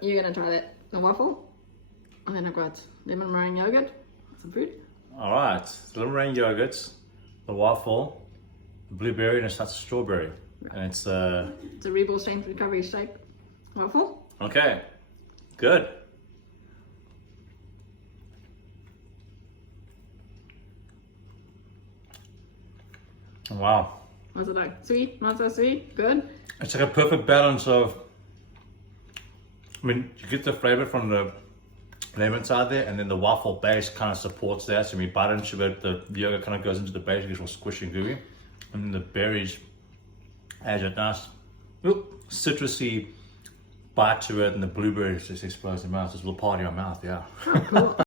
You're gonna try that. The waffle. And then I've got lemon meringue yogurt, some fruit. All right, the lemon meringue yogurt, the waffle, the blueberry, and a touch of strawberry. And it's a Rebel Strength Recovery Shake waffle. Okay, good. Wow. What's it like? Sweet? Not so sweet? Good? It's like a perfect balance of, I mean, you get the flavor from the lemon side there, and then the waffle base kind of supports that. So when you bite into it, the yogurt kind of goes into the base, it gets all squishy and gooey. And then the berries add a nice citrusy bite to it, and the blueberries just explodes in the mouth. It's a little party in my mouth, yeah. Cool.